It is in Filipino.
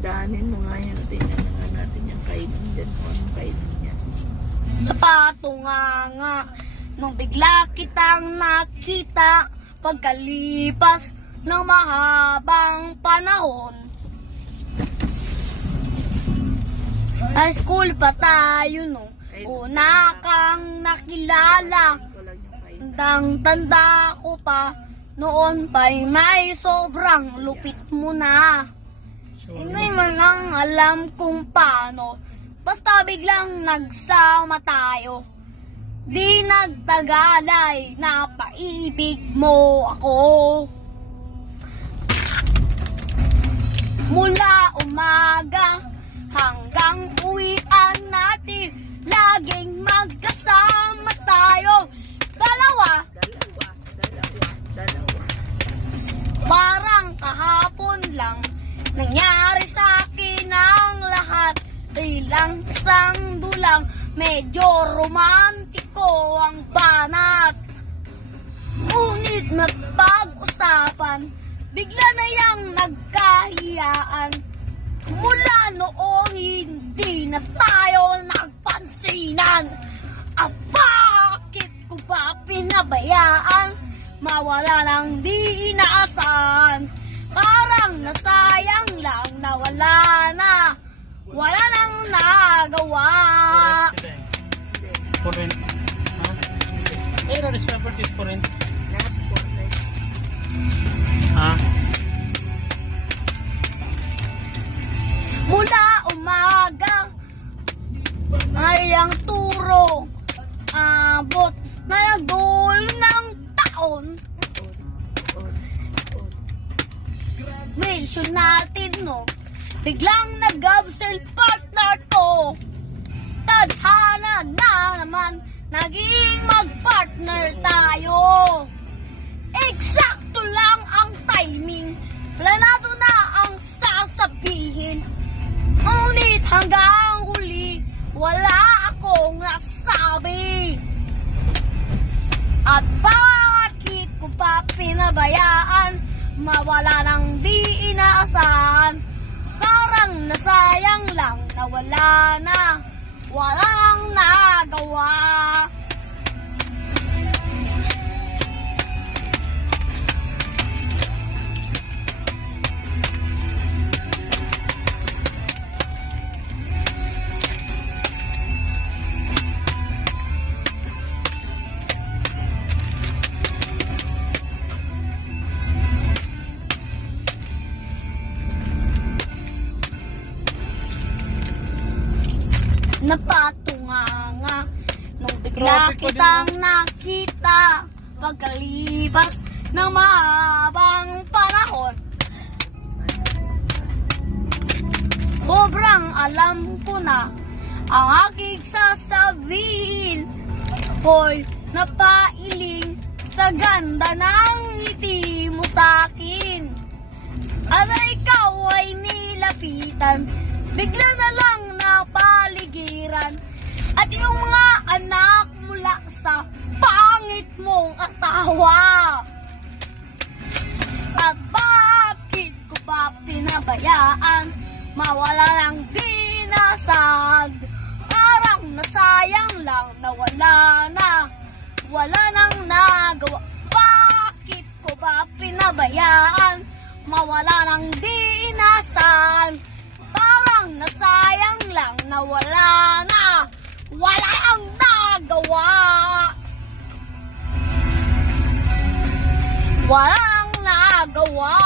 Dahanin mo nga yan. Tingnan na nga natin yung kainan dyan. Kung anong kainan niya. Napatunganga nung bigla kitang nakita pagkalipas ng mahabang panahon. High school pa tayo no, una kang nakilala. Tandang-tanda ko pa, noon pa'y may sobrang lupit mo na. Hindi mo lang alam kung paano, basta biglang nagsama tayo. Di nagtagalay, napaibig mo ako. Mula umaga hanggang uwian natin, laging magkasama tayo. Dalawa. Parang kahapon lang nangyari sa akin ang lahat. Bilang isang dulang, medyo romantiko ang banat. Ngunit napag-usapan, bigla na yang nagkahiyaan. Mula noong hindi na tayo nagpansinan. Bakit ko ba pinabayaan? Mawala lang di inaasahan. Parang nasayang lang na wala na. Wala nang nagawa. For rent. Huh? This property is for rent. Not for rent. Ah. Mula umaga ay ang turo abot na nagdulo ng taon. Mission natin no, biglang nag-absent partner ko. Tadhana na naman, naging mag-partner tayo. Eksakto lang ang timing, planado na ang sasabihin. Ngunit hanggang huli, wala akong nasabi. At bakit ko pa pinabayaan? Mawala nang di inaasahan. Parang nasayang lang na wala na. Wala nang nagawa. Napatunganga nung bigla kitang nakita pagkalipas ng mahabang panahon. Sobrang alam ko na ang aking sasabihin. Boy, napailing sa ganda ng ngiti mo sa'kin. At ikaw ay nilapitan, bigla na lang napaligiran. At yung mga anak mula sa pangit mong asawa. At bakit ko pa pinabayaan? Mawala lang dinasag. Parang nasayang lang na wala na. Wala nang nagawa. Bakit ko ba pinabayaan? Mawala nang dinasag. Parang nasayang lang na wala na. Wala ang nagawa. Walang nagawa.